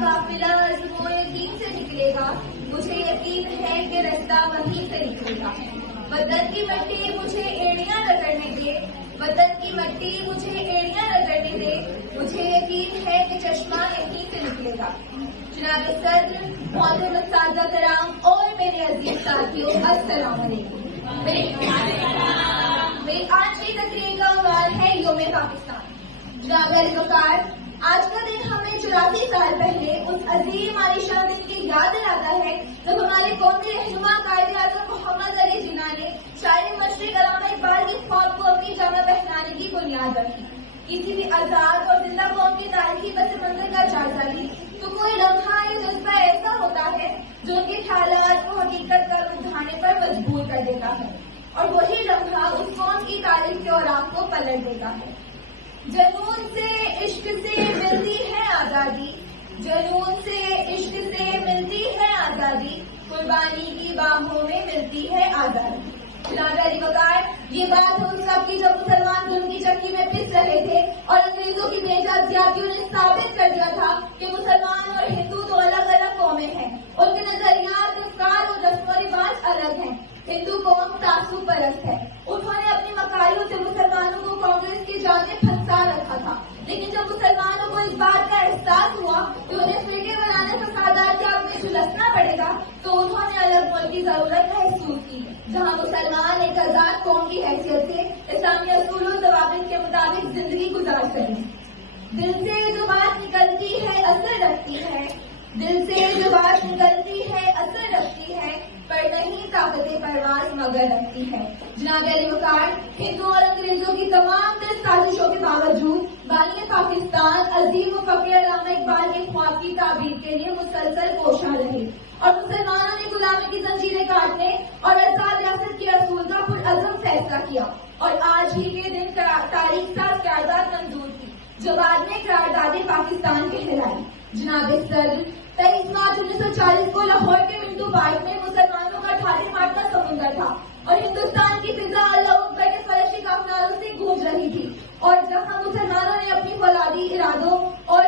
قافلہ عزم و یقین سے نکلے گا، مجھے یقین ہے کہ رستہ وہیں سے نکلے گا۔ وطن کی مٹی مجھے ایڑیاں رگڑنے دے، وطن کی مٹی مجھے ایڑیاں رگڑنے دے، مجھے یقین ہے کہ چشمہ یہیں سے نکلے گا۔ جناب صدر، محترم اساتذہ کرام اور میرے عزیز ساتھیوں، السلام علیکم۔ میری آج کی تقریر کا عنوان ہے یوم پاکستان۔ جناب وقار، آج کا دن ہمیں 84 سال پہلے اس عظیم عالیشان دن کی یاد دلاتا ہے جب ہمارے قومی رہنما قائد اعظم محمد علی جناح نے شاعر مشرق علامہ اقبال کی خواب کو اپنی جامہ پہنانے کی بنیاد رکھی۔ کسی بھی آزاد اور زندہ قوم کی تاریخی پس منظر کا جائزہ لی تو کوئی لمحہ یا جذبہ ایسا ہوتا ہے جو ان کے خیالات کو حقیقت کا روپ دکھانے پر مجبور کر دیتا ہے، اور وہی لمحہ اس قوم کی تاریخ کے اوراق کو پلٹ دیتا ہے۔ جنون سے عشق سے ملتی ہے آزادی، جنون سے عشق سے ملتی ہے آزادی، قربانی کی باہوں میں ملتی ہے آزادی۔ جناب علی وقار، یہ بات ہم سب کی جب مسلمان ظلم کی چکی میں پس رہے تھے اور انگریزوں کی بے جا زیادتیوں نے ثابت کر دیا تھا کہ مسلمان اور ہندو تو الگ الگ قومیں ہیں، ان کے نظریات، افکار اور رسم و رواج الگ ہیں۔ ہندو قوم تعصب پرست ہے، انہوں نے اپنی مکاریوں سے مسلمانوں کو کانگریس کی جانب پھنسا رکھا تھا، لیکن جب مسلمانوں کو اس بات کا احساس ہوا کہ انہیں فرقے بنانے فسادات کے آگ میں جھلسنا پڑے گا تو انہوں نے الگ ملک کی ضرورت محسوس کی، جہاں مسلمان ایک آزاد قوم کی حیثیت سے اسلامی اصول و ضوابط کے مطابق زندگی گزار سکیں۔ دل سے جو بات نکلتی ہے اثر رکھتی ہے، دل سے جو بات نکلتی ہے اثر رکھتی ہے، پر نہیں طاقت پرواز مگر رکھتی ہے۔ جناب علی وقار، ہندوؤں اور انگریزوں کی تمام تر سازشوں کے باوجود بانی پاکستان عظیم و فقیر علامہ اقبال کے خواب کی تعبیر کے لیے مسلسل کوشاں رہے، اور مسلمانوں نے غلامی کی زنجیریں کاٹنے اور آزاد ریاست کے اصول کا پرعزم فیصلہ کیا، اور آج ہی کے دن تاریخ ساز قرارداد منظور کی جو بعد میں قرارداد پاکستان کہلائی۔ جناب صدر، 23 مارچ 1940 کو لاہور کے منٹو پارک میں مسلمانوں کا ٹھاٹھے مارتا سمندر تھا، اور ہندوستان کی فضا اللہ اکبر کے فرشی کافناروں سے گونج رہی تھی، اور جہاں مسلمانوں نے اپنی فولادی ارادوں اور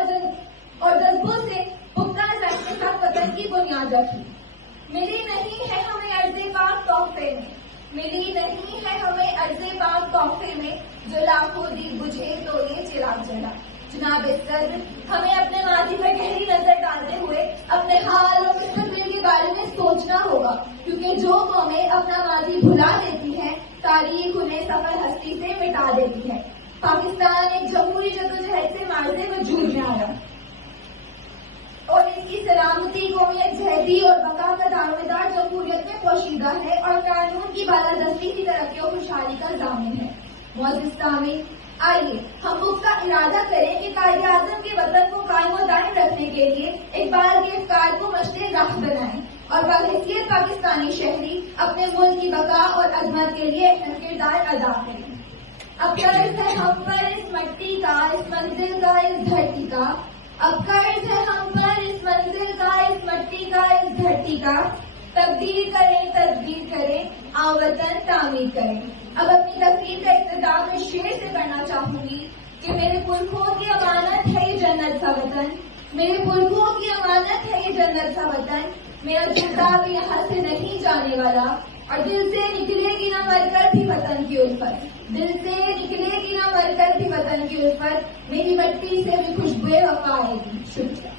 جذبوں سے پختہ عزم کے ساتھ وطن کی بنیاد رکھی۔ ملی نہیں ہے ہمیں عرض پاک تحفے میں، ملی نہیں ہے ہمیں عرض پاک تحفے میں، جو لاکھوں دی بجھے تو یہ چراغ جلا۔ جناب صدر، ہمیں اپنے ماضی پر گہری نظر ڈالتے ہوئے اپنے حال اور مستقبل کے بارے میں سوچنا ہوگا، کیونکہ جو قومیں اپنا ماضی بھلا دیتی ہیں تاریخ انہیں سفر ہستی سے مٹا دیتی ہے۔ پاکستان ایک جمہوری جدوجہد سے معرض وجود میں آیا، اور اس کی سلامتی قومیت جہدی اور بقا کا دارومدار جمہوریت میں پوشیدہ ہے، اور قانون کی بالادستی کی ترقی و خوشحالی کا ضامن ہے۔ معزز سامعین، آئیے ہم اس کا ارادہ کریں کہ قائد اعظم کے وطن کو قائم و دائم رکھنے کے لیے اقبال کے افکار کو مشت راہ بنائیں، اور بحیثیت پاکستانی شہری اپنے ملک کی بقا اور عظمت کے لیے اہم کردار ادا کریں۔ اب قرض ہے ہم پر اس مٹی کا، اس منزل کا، اس دھرتی کا، اب قرض ہے ہم پر اس منزل کا، اس مٹی کا، اس دھرتی کا، تبدیل کریں، تدبیر کریں، آؤ وطن تعمیر کریں۔ اب اپنی تقریر کا اختتام میں شعر سے کرنا چاہوں گی کہ میرے پرکھوں کی امانت ہے یہ جنت کا وطن، میرے پرکھوں کی امانت ہے یہ جنت کا وطن، میرا جوتا بھی یہاں سے نہیں جانے والا، اور دل سے نکلے گی نہ مر کر بھی وطن کی الفت، دل سے نکلے گی نہ مر کر بھی وطن کی الفت، میری مٹی سے بھی خوشبو وفا آئے گی۔ شکریہ۔